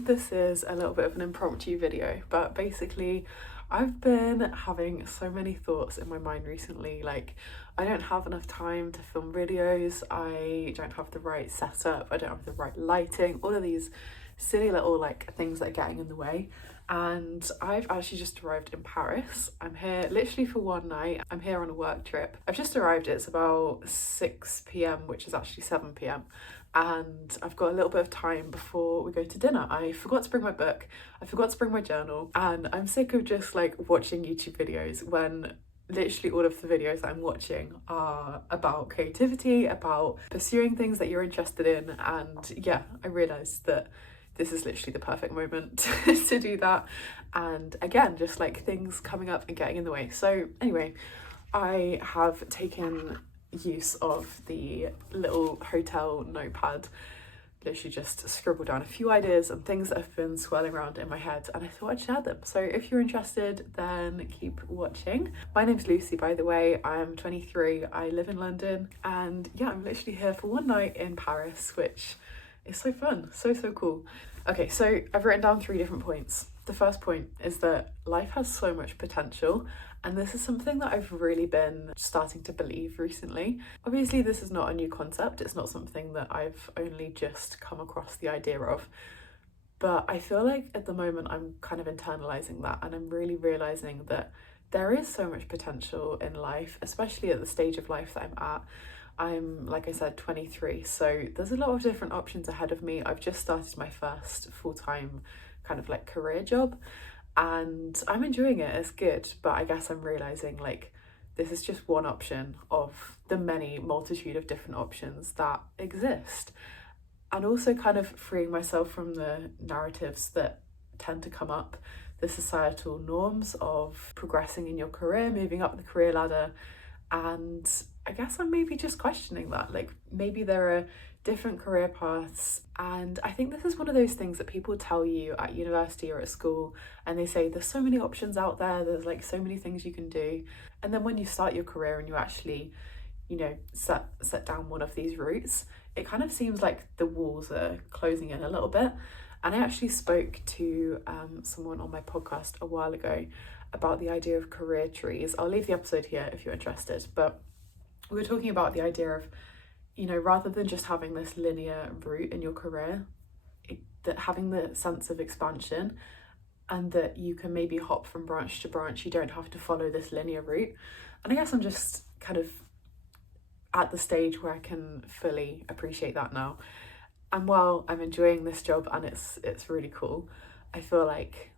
this is a little bit of an impromptu video, but basically I've been having so many thoughts in my mind recently. Like, I don't have enough time to film videos, I don't have the right setup, I don't have the right lighting, all of these silly little things that are getting in the way. And I've actually just arrived in Paris. I'm here literally for one night. I'm here on a work trip. I've just arrived, it's about 6 p.m, which is actually 7 p.m, and I've got a little bit of time before we go to dinner. I forgot to bring my book, I forgot to bring my journal, and I'm sick of just watching YouTube videos when literally all of the videos that I'm watching are about creativity, about pursuing things that you're interested in. And yeah, I realised that this is literally the perfect moment to do that. And again, just things coming up and getting in the way. So anyway, I have taken use of the little hotel notepad, literally just scribbled down a few ideas and things that have been swirling around in my head, and I thought I'd share them. So if you're interested, then keep watching. My name's Lucy, by the way. I'm 23, I live in London, and yeah, I'm literally here for one night in Paris, which is so fun, so cool. Okay, so I've written down 3 different points. The first point is that life has so much potential, and this is something that I've really been starting to believe recently. Obviously, this is not a new concept, it's not something that I've only just come across the idea of, but I feel like at the moment I'm kind of internalizing that, and I'm really realizing that there is so much potential in life, especially at the stage of life that I'm at. I'm, like I said, 23, so there's a lot of different options ahead of me. I've just started my first full-time kind of career job, and I'm enjoying it, it's good, but I guess I'm realizing this is just one option of the many multitude of different options that exist. And also kind of freeing myself from the narratives that tend to come up, the societal norms of progressing in your career, moving up the career ladder. And I guess I'm maybe just questioning that, maybe there are different career paths. And I think this is one of those things that people tell you at university or at school, and they say there's so many options out there, there's so many things you can do. And then when you start your career and you actually, set down one of these routes, it kind of seems like the walls are closing in a little bit. And I actually spoke to someone on my podcast a while ago about the idea of career trees. I'll leave the episode here if you're interested, but we were talking about the idea of, rather than just having this linear route in your career, that having the sense of expansion, and that you can maybe hop from branch to branch, you don't have to follow this linear route. And I guess I'm just kind of at the stage where I can fully appreciate that now. And while I'm enjoying this job and it's really cool, I feel like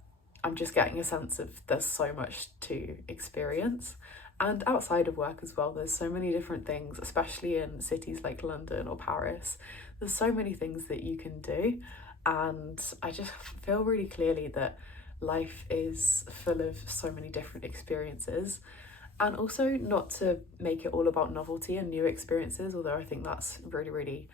I'm just getting a sense of there's so much to experience. And outside of work as well, there's so many different things, especially in cities like London or Paris. There's so many things that you can do. And I just feel really clearly that life is full of so many different experiences. And also, not to make it all about novelty and new experiences, although I think that's really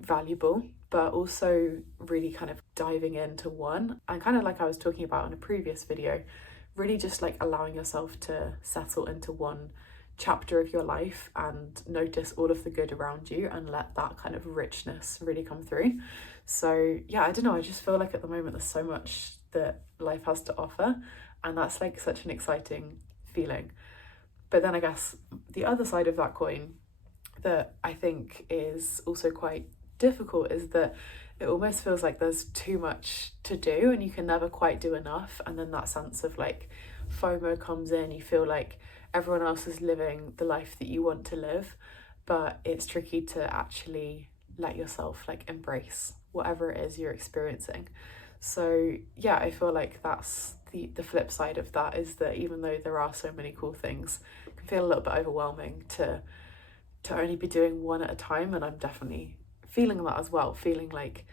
valuable, but also really kind of diving into one, and kind of like I was talking about in a previous video, really just allowing yourself to settle into one chapter of your life and notice all of the good around you and let that kind of richness really come through. So yeah, I don't know, I just feel like at the moment there's so much that life has to offer, and that's such an exciting feeling. But then I guess the other side of that coin that I think is also quite difficult is that it almost feels like there's too much to do and you can never quite do enough. And then that sense of FOMO comes in, you feel like everyone else is living the life that you want to live, but it's tricky to actually let yourself embrace whatever it is you're experiencing. So yeah, I feel like that's the flip side of that, is that even though there are so many cool things, it can feel a little bit overwhelming to only be doing one at a time. And I'm definitely feeling that as well, feeling like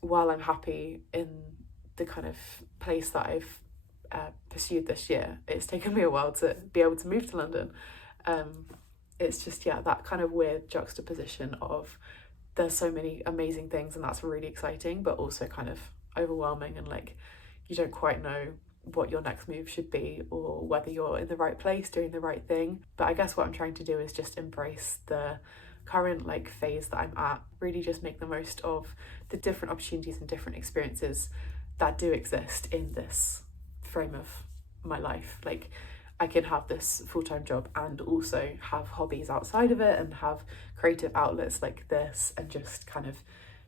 while I'm happy in the kind of place that I've pursued this year, it's taken me a while to be able to move to London. It's just, yeah, that kind of weird juxtaposition of there's so many amazing things and that's really exciting, but also kind of overwhelming, and you don't quite know what your next move should be or whether you're in the right place doing the right thing. But I guess what I'm trying to do is just embrace the current like phase that I'm at, really just make the most of the different opportunities and different experiences that do exist in this frame of my life. Like, I can have this full-time job and also have hobbies outside of it and have creative outlets like this, and just kind of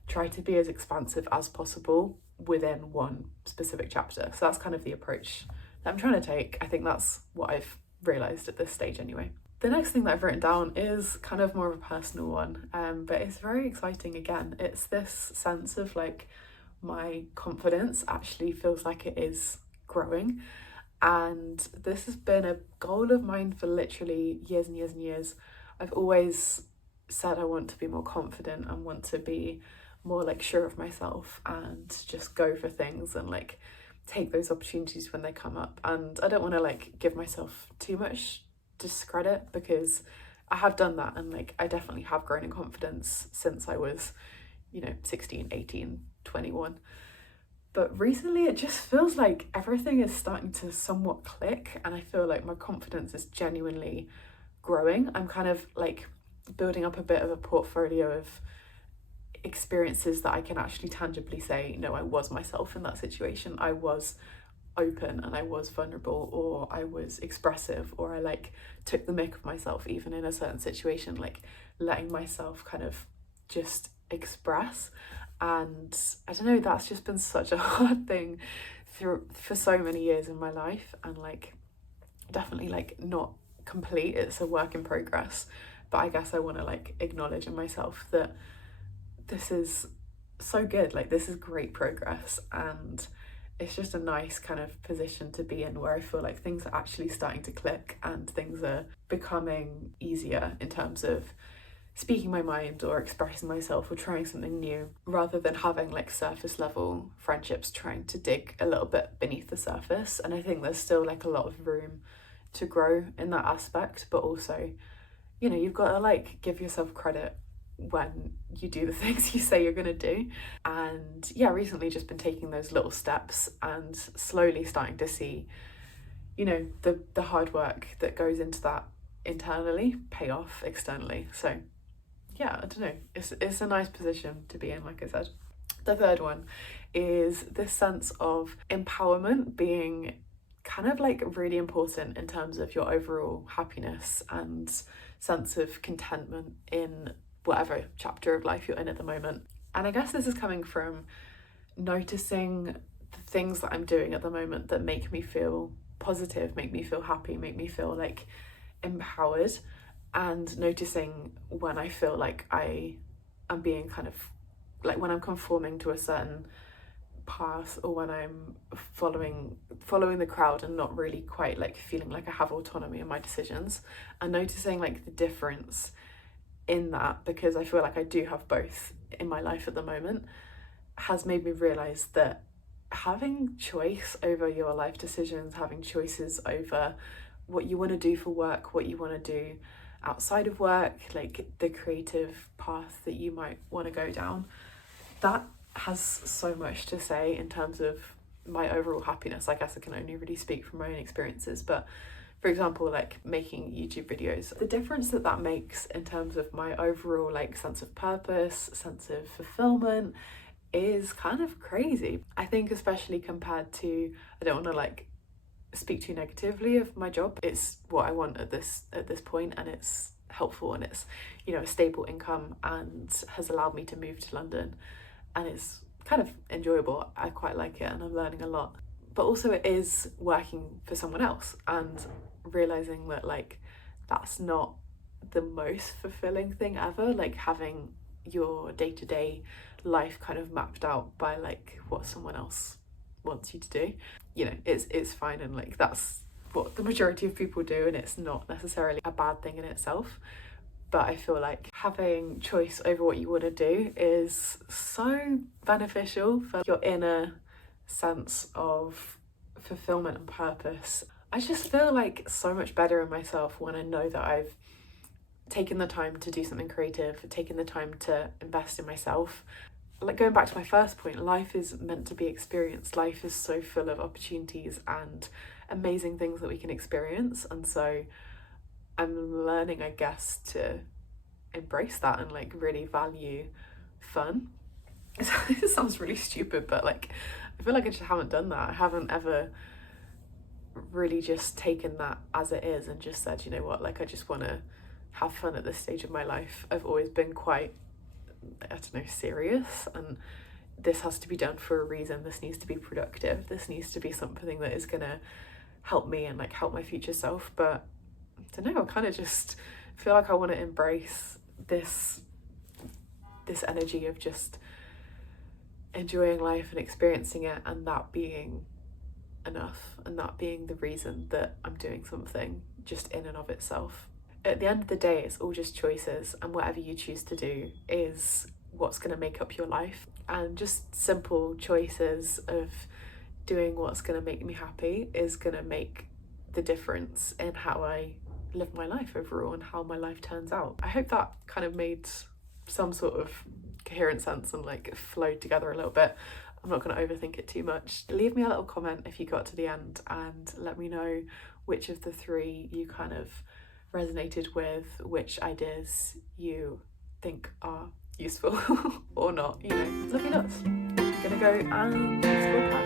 try to be as expansive as possible within one specific chapter. So that's kind of the approach that I'm trying to take. I think that's what I've realised at this stage anyway. The next thing that I've written down is kind of more of a personal one, but it's very exciting again. It's this sense of like my confidence actually feels like it is growing. And this has been a goal of mine for literally years and years and years. I've always said I want to be more confident and want to be more like sure of myself and just go for things and like take those opportunities when they come up. And I don't want to like give myself too much discredit, because I have done that, and like I definitely have grown in confidence since I was 16, 18, 21. But recently it just feels like everything is starting to somewhat click, and I feel like my confidence is genuinely growing. I'm kind of like building up a bit of a portfolio of experiences that I can actually tangibly say, no, I was myself in that situation. I was open and I was vulnerable, or I was expressive, or I like took the mick of myself even in a certain situation, like letting myself kind of just express. And I don't know, that's just been such a hard thing for so many years in my life, and like definitely like not complete. It's a work in progress, but I guess I want to like acknowledge in myself that this is so good, like this is great progress, and it's just a nice kind of position to be in, where I feel like things are actually starting to click and things are becoming easier in terms of speaking my mind or expressing myself or trying something new, rather than having like surface level friendships trying to dig a little bit beneath the surface. And I think there's still like a lot of room to grow in that aspect, but also, you've got to like give yourself credit when you do the things you say you're gonna do. And yeah, recently just been taking those little steps and slowly starting to see, the hard work that goes into that internally pay off externally. So yeah, I don't know, it's a nice position to be in, like I said. The third one is this sense of empowerment being kind of like really important in terms of your overall happiness and sense of contentment in whatever chapter of life you're in at the moment. And I guess this is coming from noticing the things that I'm doing at the moment that make me feel positive, make me feel happy, make me feel like empowered, and noticing when I feel like I am being kind of like, when I'm conforming to a certain path, or when I'm following the crowd and not really quite like feeling like I have autonomy in my decisions, and noticing like the difference in that, because I feel like I do have both in my life at the moment, has made me realise that having choice over your life decisions, having choices over what you want to do for work, what you want to do outside of work, like the creative path that you might want to go down, that has so much to say in terms of my overall happiness. I guess I can only really speak from my own experiences, but for example, like making YouTube videos, the difference that makes in terms of my overall like sense of purpose, sense of fulfillment, is kind of crazy. I think especially compared to, I don't want to like speak too negatively of my job. It's what I want at this point, and it's helpful, and it's a stable income, and has allowed me to move to London, and it's kind of enjoyable. I quite like it, and I'm learning a lot. But also it is working for someone else, and realizing that like that's not the most fulfilling thing ever, like having your day-to-day life kind of mapped out by like what someone else wants you to do. It's fine, and like that's what the majority of people do, and it's not necessarily a bad thing in itself. But I feel like having choice over what you want to do is so beneficial for your inner sense of fulfillment and purpose. I just feel like so much better in myself when I know that I've taken the time to do something creative, taken the time to invest in myself. Like, going back to my first point, life is meant to be experienced. Life is so full of opportunities and amazing things that we can experience. And so I'm learning, I guess, to embrace that and like really value fun. It sounds really stupid, but like I feel like I just haven't done that. I haven't ever really just taken that as it is and just said, you know what, like I just want to have fun at this stage of my life. I've always been quite, I don't know, serious, and this has to be done for a reason. This needs to be productive. This needs to be something that is gonna help me and like help my future self. But I don't know, I kind of just feel like I want to embrace this energy of just enjoying life and experiencing it, and that being enough, and that being the reason that I'm doing something just in and of itself. At the end of the day, it's all just choices, and whatever you choose to do is what's going to make up your life. And just simple choices of doing what's going to make me happy is going to make the difference in how I live my life overall and how my life turns out. I hope that kind of made some sort of coherent sense and like flowed together a little bit. I'm not going to overthink it too much. Leave me a little comment if you got to the end and let me know which of the three you kind of resonated with, which ideas you think are useful or not, you know. Look at us. I'm gonna go and explore